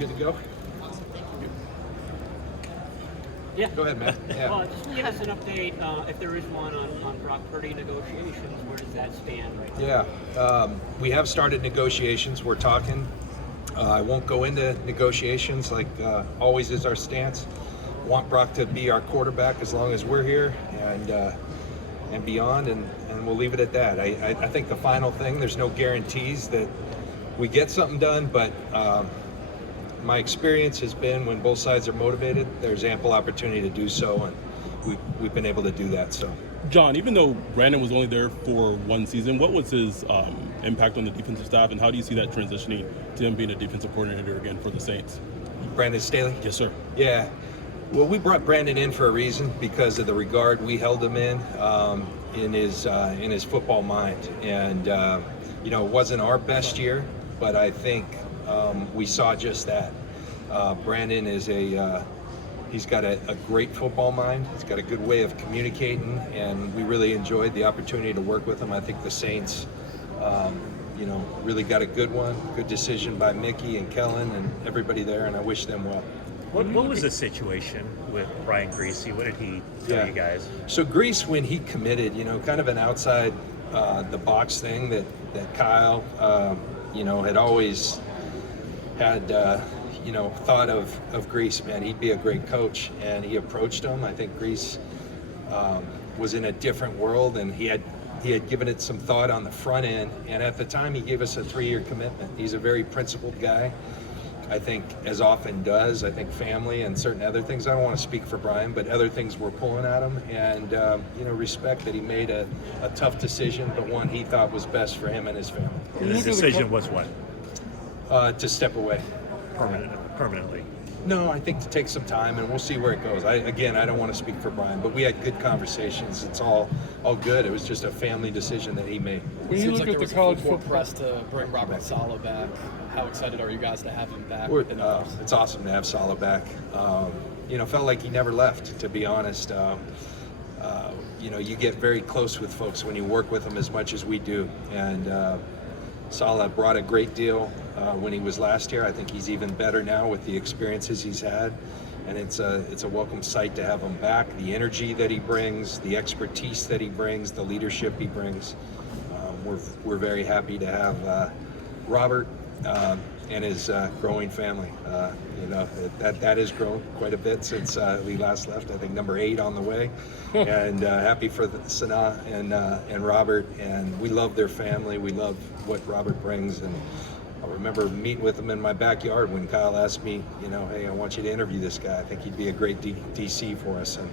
Good to go? Yeah. Go ahead, Matt. Yeah. Just give us an update, if there is one, on Brock Purdy negotiations. Where does that stand right now? Yeah. We have started negotiations. We're talking. I won't go into negotiations like always is our stance. Want Brock to be our quarterback as long as we're here and beyond, and we'll leave it at that. I think the final thing, there's no guarantees that we get something done, but my experience has been when both sides are motivated, there's ample opportunity to do so, and we've been able to do that. So, John, even though Brandon was only there for one season, what was his impact on the defensive staff, and how do you see that transitioning to him being a defensive coordinator again for the Saints? Brandon Staley? Yes, sir. Yeah. Well, we brought Brandon in for a reason, because of the regard we held him in his football mind. And it wasn't our best year, but I think we saw just that. Brandon is he's got a great football mind. He's got a good way of communicating, and we really enjoyed the opportunity to work with him. I think the Saints, really got a good one. Good decision by Mickey and Kellen and everybody there, and I wish them well. What was the situation with Brian Greasy? What did he tell you guys? So Grease, when he committed, kind of an outside the box thing that Kyle, had always had, thought of Grease, man, he'd be a great coach, and he approached him. I think Grease was in a different world, and he had given it some thought on the front end, and at the time he gave us a 3-year commitment. He's a very principled guy. I think, as often does, I think family and certain other things, I don't want to speak for Brian, but other things were pulling at him, and respect that he made a tough decision, but one he thought was best for him and his family. And the decision was what? To step away. Permanently? No, I think to take some time, and we'll see where it goes. I don't want to speak for Brian, but we had good conversations. It's all good. It was just a family decision that he made. When you look at the college football press to bring Robert Saleh back, how excited are you guys to have him back? It's awesome to have Saleh back. Felt like he never left, to be honest. You get very close with folks when you work with them as much as we do, and Saleh brought a great deal when he was last here. I think he's even better now with the experiences he's had, and it's a welcome sight to have him back. The energy that he brings, the expertise that he brings, the leadership he brings. We're very happy to have Robert and his growing family. That has grown quite a bit since we last left. I think number 8 on the way, and happy for Sanaa and Robert. And we love their family. We love what Robert brings. And I remember meeting with him in my backyard when Kyle asked me, hey, I want you to interview this guy. I think he'd be a great DC for us. And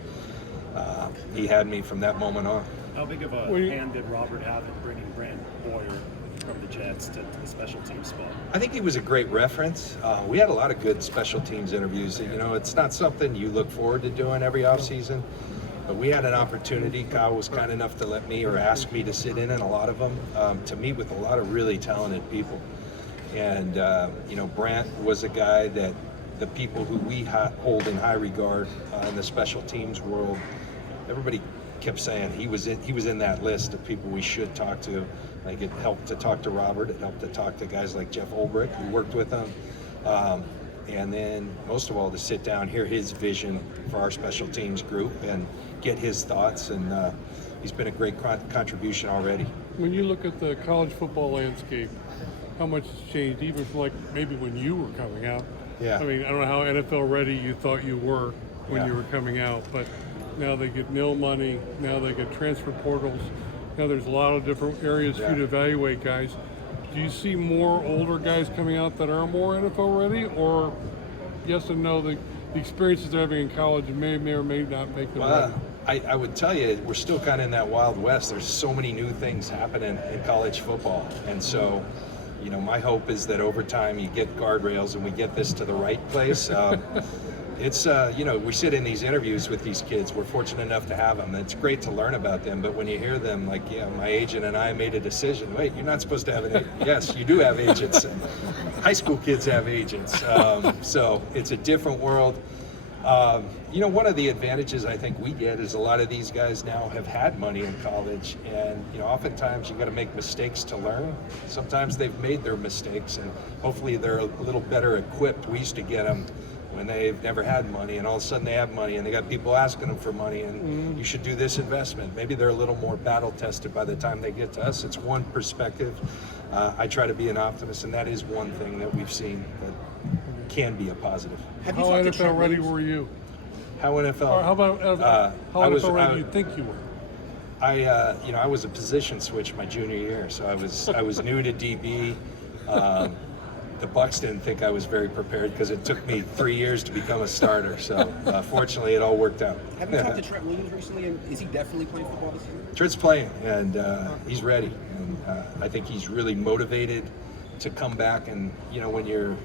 he had me from that moment on. How big of a hand did Robert have in bringing Brent Boyer from the Jets to the special teams spot? I think he was a great reference. We had a lot of good special teams interviews. It's not something you look forward to doing every offseason, but we had an opportunity. Kyle was kind enough to let me or ask me to sit in a lot of them, to meet with a lot of really talented people. And, Brant was a guy that the people who we hold in high regard in the special teams world, everybody kept saying he was in that list of people we should talk to. Like, it helped to talk to Robert. It helped to talk to guys like Jeff Ulbrich, who worked with him. And then, most of all, to sit down, hear his vision for our special teams group and get his thoughts. And he's been a great contribution already. When you look at the college football landscape, how much has changed, even from maybe when you were coming out? Yeah. I mean, I don't know how NFL ready you thought you were when you were coming out, but now they get nil money, now they get transfer portals. Now there's a lot of different areas for you to evaluate guys. Do you see more older guys coming out that are more NFL ready, or yes and no, the experiences they're having in college may or may not make them ready? I would tell you, we're still kind of in that Wild West. There's so many new things happening in college football. And so, my hope is that over time you get guardrails and we get this to the right place. It's, we sit in these interviews with these kids. We're fortunate enough to have them. It's great to learn about them, but when you hear them, like, my agent and I made a decision. Wait, you're not supposed to have an agent. Yes, you do have agents. High school kids have agents. So it's a different world. One of the advantages I think we get is a lot of these guys now have had money in college, and oftentimes you got to make mistakes to learn. Sometimes they've made their mistakes, and hopefully they're a little better equipped. We used to get them when they've never had money, and all of a sudden they have money, and they got people asking them for money, and you should do this investment. Maybe they're a little more battle tested by the time they get to us. It's one perspective. I try to be an optimist, and that is one thing that we've seen that can be a positive. How NFL ready were you? How NFL? Or how about how NFL ready do you think you were? I was a position switch my junior year, so I was new to DB. The Bucs didn't think I was very prepared because it took me 3 years to become a starter. So fortunately, it all worked out. Have you talked to Trent Williams recently, and is he definitely playing football this season? Trent's playing, and he's ready. And I think he's really motivated to come back. And when you're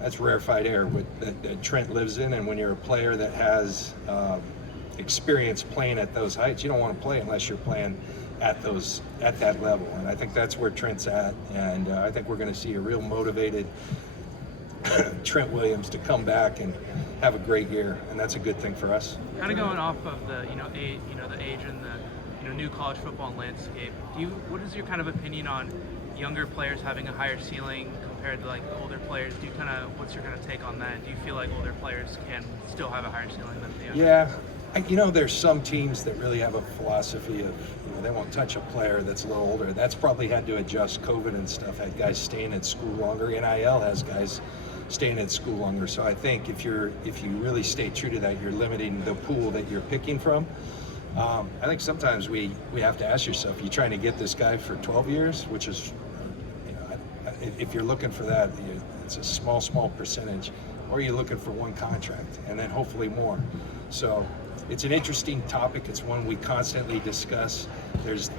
that's rarefied air that Trent lives in, and when you're a player that has experience playing at those heights, you don't want to play unless you're playing at that level. And I think that's where Trent's at, and I think we're going to see a real motivated Trent Williams to come back and have a great year, and that's a good thing for us. Kind of going off of the age, the age and the new college football landscape. What is your kind of opinion on younger players having a higher ceiling compared to like the older players? What's your kind of take on that? Do you feel like older players can still have a higher ceiling than the younger? Yeah, there's some teams that really have a philosophy of they won't touch a player that's a little older. That's probably had to adjust. COVID and stuff had guys staying at school longer. NIL has guys staying at school longer. So I think if you really stay true to that, you're limiting the pool that you're picking from. I think sometimes we have to ask yourself, you're trying to get this guy for 12 years, which is, if you're looking for that, it's a small percentage, or you're looking for one contract and then hopefully more. So it's an interesting topic. It's one we constantly discuss. There's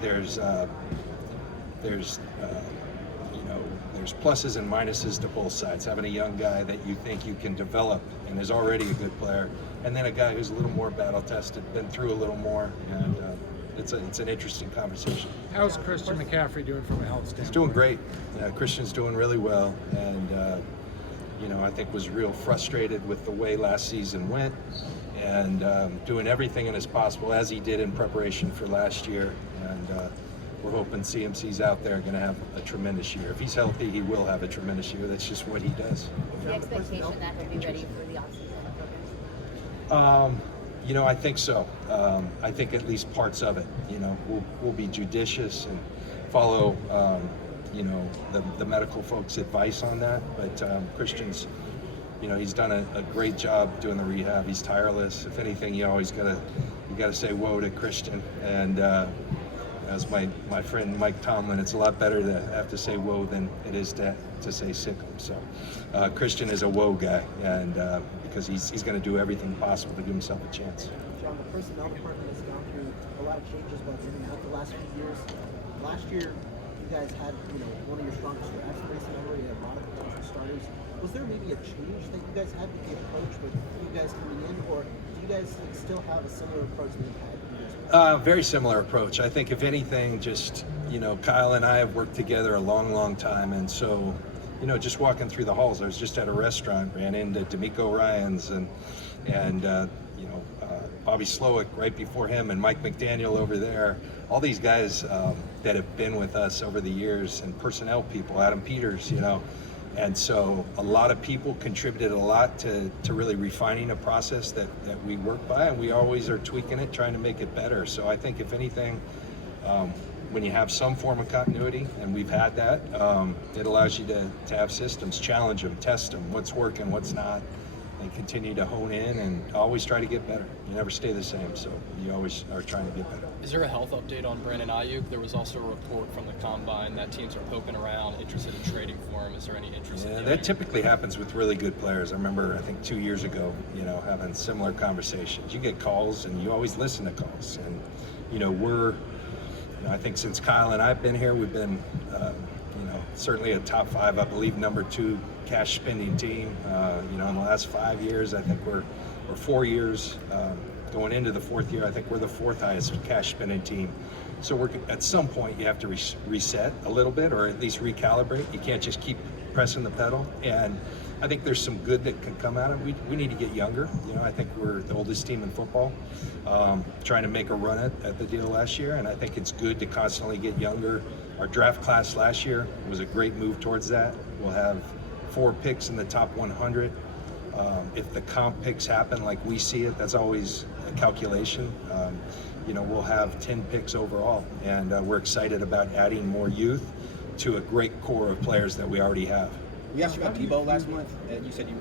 pluses and minuses to both sides. Having a young guy that you think you can develop and is already a good player, and then a guy who's a little more battle tested, been through a little more, and it's an interesting conversation. How's Christian McCaffrey doing from a health standpoint? He's doing great. Christian's doing really well, and I think was real frustrated with the way last season went, and doing everything in his possible as he did in preparation for last year. And we're hoping CMC's out there going to have a tremendous year. If he's healthy, he will have a tremendous year. That's just what he does. The expectation that he'll be ready for the offseason? I think so. I think at least parts of it. We'll be judicious and follow, the medical folks' advice on that. But Christian's, he's done a great job doing the rehab. He's tireless. If anything, you always gotta say whoa to Christian. And as my friend Mike Tomlin, it's a lot better to have to say whoa than it is to say sick him. So Christian is a whoa guy, and because he's going to do everything possible to give himself a chance. John, the personnel department has gone through a lot of changes both in and out the last few years. Last year, you guys had one of your strongest drafts in recent memory, a lot of potential starters. Was there maybe a change that you guys had with the approach with you guys coming in, or do you guys still have a similar approach that you've had? Very similar approach. I think if anything, just, Kyle and I have worked together a long time. And so, just walking through the halls, I was just at a restaurant, ran into D'Amico Ryans and Bobby Slowick right before him, and Mike McDaniel over there. All these guys that have been with us over the years, and personnel people, Adam Peters, And so a lot of people contributed a lot to really refining a process that we work by, and we always are tweaking it, trying to make it better. So I think if anything, when you have some form of continuity, and we've had that, it allows you to have systems, challenge them, test them, what's working, what's not, and continue to hone in and always try to get better. You never stay the same, so you always are trying to get better. Is there a health update on Brandon Aiyuk? There was also a report from the Combine that teams are poking around, interested in trading for him. Is there any interest in that typically happens with really good players. I remember, I think 2 years ago, having similar conversations. You get calls, and you always listen to calls. And, I think since Kyle and I've been here, we've been, certainly a top 5, I believe, number 2 cash spending team. In the last 5 years, I think we're 4 years going into the 4th year. I think we're the 4th highest cash spending team. So we're at some point you have to reset a little bit, or at least recalibrate. You can't just keep pressing the pedal. And I think there's some good that can come out of it. We need to get younger. You know, I think we're the oldest team in football, trying to make a run at the deal last year, and I think it's good to constantly get younger. Our draft class last year was a great move towards that. We'll have 4 picks in the top 100. If the comp picks happen like we see it, that's always a calculation. You know, we'll have 10 picks overall, and we're excited about adding more youth to a great core of players that we already have. We asked you about Deebo last month, and you said you're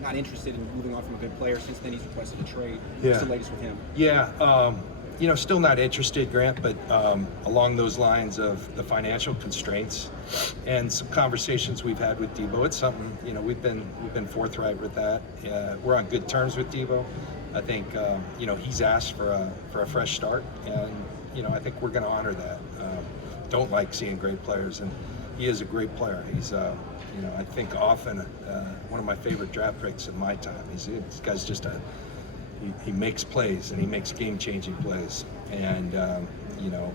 not interested in moving on from a good player. Since then, he's requested a trade. Yeah. What's the latest with him? Yeah, you know, still not interested, Grant, but along those lines of the financial constraints and some conversations we've had with Deebo, it's something, you know, we've been forthright with that. We're on good terms with Deebo. I think, you know, he's asked for a fresh start, and, you know, I think we're going to honor that. Don't like seeing great players, and he is a great player. He's, you know, I think often one of my favorite draft picks in my time. This guy's just he makes plays, and he makes game-changing plays, and you know,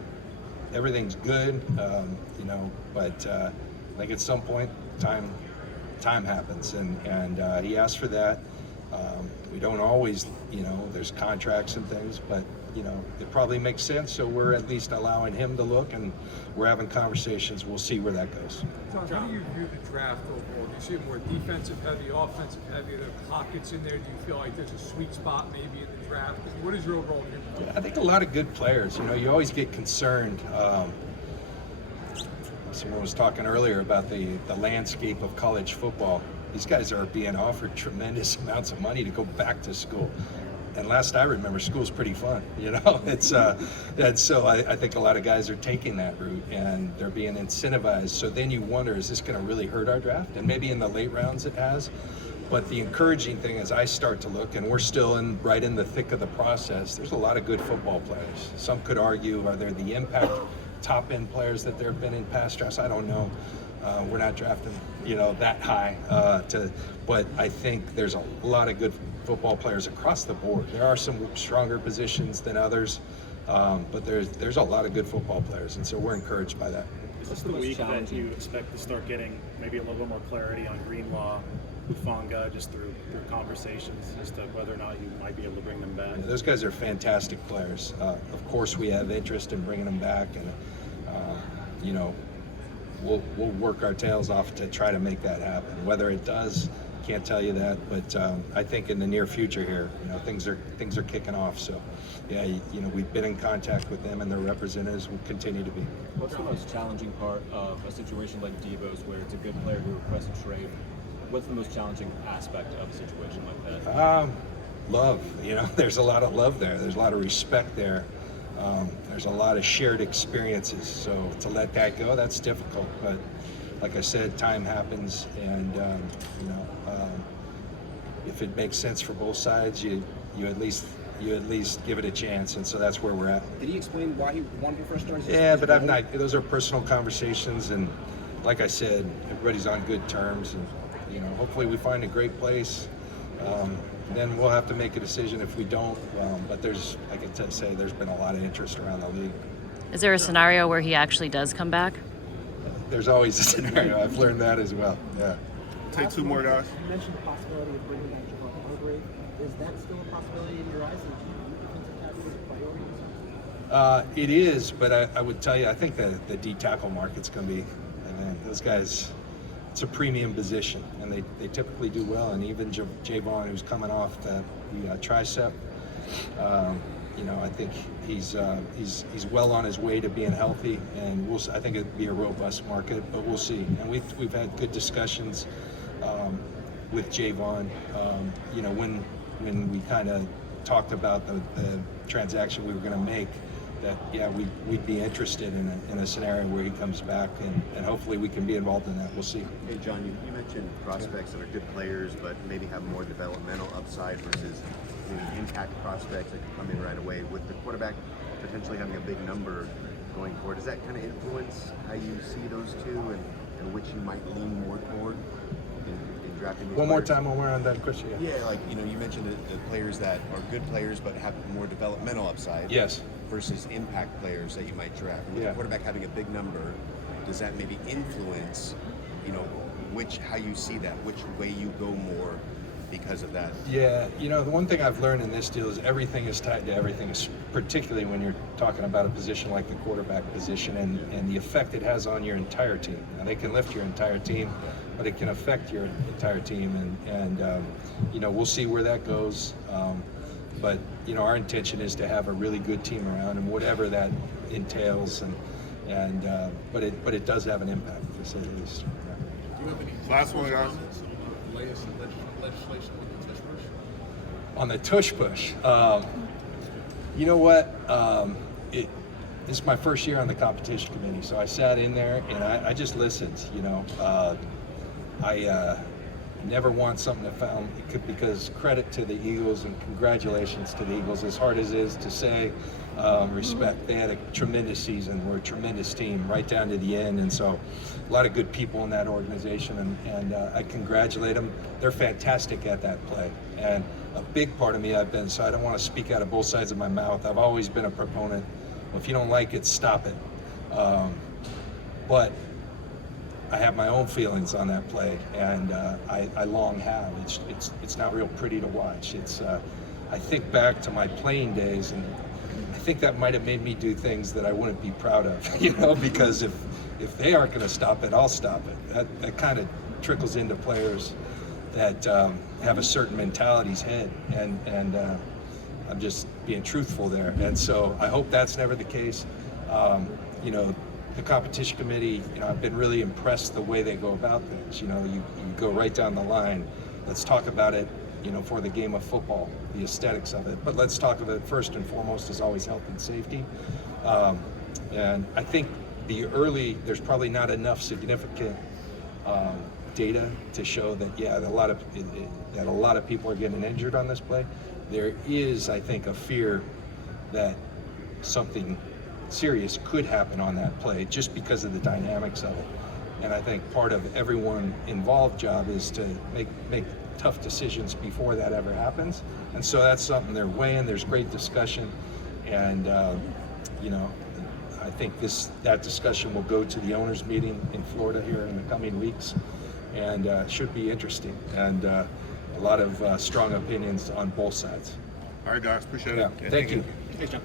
everything's good, you know, but like at some point, time happens, and he asked for that. We don't always, you know, there's contracts and things, but you know, it probably makes sense. So we're at least allowing him to look, and we're having conversations. We'll see where that goes. John, how do you view the draft overall? Do you see it more defensive heavy, offensive heavy? Are there pockets in there? Do you feel like there's a sweet spot maybe in the draft? What is your overall view? I think a lot of good players. You know, you always get concerned. Someone was talking earlier about the landscape of college football. These guys are being offered tremendous amounts of money to go back to school. And last I remember, school's pretty fun, you know. It's and so I think a lot of guys are taking that route, and they're being incentivized. So then you wonder, is this going to really hurt our draft? And maybe in the late rounds it has. But the encouraging thing is, I start to look, and we're still right in the thick of the process. There's a lot of good football players. Some could argue, are there the impact top end players that there have been in past drafts? I don't know. We're not drafting, you know, that high. But I think there's a lot of good football players across the board. There are some stronger positions than others, but there's a lot of good football players, and so we're encouraged by that. Is this the week that you expect to start getting maybe a little bit more clarity on Greenlaw, Hufanga, just through conversations as to whether or not you might be able to bring them back? Yeah, those guys are fantastic players. Of course, we have interest in bringing them back, and you know, we'll work our tails off to try to make that happen. Whether it does, can't tell you that, but I think in the near future here, you know, things are kicking off. So, yeah, you know, we've been in contact with them and their representatives. Will continue to be. What's the most challenging part of a situation like Deebo's, where it's a good player who requests a trade? What's the most challenging aspect of a situation like that? Love. You know, there's a lot of love there. There's a lot of respect there. There's a lot of shared experiences. So to let that go, that's difficult. But like I said, time happens, and you know, if it makes sense for both sides, you at least give it a chance, and so that's where we're at. Did he explain why he wanted your first start? Yeah, but I'm not. Those are personal conversations, and like I said, everybody's on good terms, and you know, hopefully we find a great place. Then we'll have to make a decision if we don't. But there's, I can say, there's been a lot of interest around the league. Is there a scenario where he actually does come back? There's always a scenario. I've learned that as well. Yeah. Take 2 more, guys. You mentioned the possibility of bringing back Javon Hargrave. Is that still a possibility in your eyes? And do you view defensive tackle as a priority? It is, but I would tell you, I think the D tackle market's going to be, man, those guys, it's a premium position, and they typically do well. And even Javon, who's coming off the tricep, you know, I think he's well on his way to being healthy, and I think it'd be a robust market, but we'll see. And we've had good discussions with Javon. You know, when we kind of talked about the transaction we were going to make, that yeah, we'd be interested in a scenario where he comes back, and hopefully we can be involved in that. We'll see. Hey John, you mentioned prospects that are good players, but maybe have more developmental upside versus maybe impact prospects that can come in right away. With the quarterback potentially having a big number going forward, does that kind of influence how you see those two and which you might lean more toward in drafting these One players? more time when we're on that question. Yeah, like, you know, you mentioned the players that are good players but have more developmental upside. Yes. versus impact players that you might draft. With the quarterback having a big number, does that maybe influence, how you see that, which way you go more because of that? Yeah, the one thing I've learned in this deal is everything is tied to everything, particularly when you're talking about a position like the quarterback position and the effect it has on your entire team. And they can lift your entire team, but it can affect your entire team. And we'll see where that goes. But our intention is to have a really good team around, and whatever that entails. But it does have an impact, to say the least. Do you have any Last one, guys. latest legislation with the tush push? On the tush push, you know what? This is my first year on the competition committee, so I sat in there and I just listened. I never want something to found because credit to the Eagles and congratulations to the Eagles. As hard as it is to say, respect. They had a tremendous season. We're a tremendous team right down to the end, and so a lot of good people in that organization, and I congratulate them. They're fantastic at that play, and a big part of me so I don't want to speak out of both sides of my mouth. I've always been a proponent. Well, if you don't like it, stop it. But I have my own feelings on that play, and I long have. It's not real pretty to watch. I think back to my playing days, and I think that might have made me do things that I wouldn't be proud of, because if they aren't going to stop it, I'll stop it. That kind of trickles into players that have a certain mentality's head, and I'm just being truthful there. And so I hope that's never the case. The competition committee, I've been really impressed the way they go about things. You go right down the line. Let's talk about it, for the game of football, the aesthetics of it. But let's talk about it first and foremost is always health and safety. And I think there's probably not enough significant data to show that, that a lot of people are getting injured on this play. There is, I think, a fear that something serious could happen on that play just because of the dynamics of it. And I think part of everyone involved job is to make tough decisions before that ever happens. And so that's something they're weighing. There's great discussion, and I think that discussion will go to the owners' meeting in Florida here in the coming weeks, and should be interesting, and a lot of strong opinions on both sides. All right, guys, appreciate it. Thank you. Thanks, John.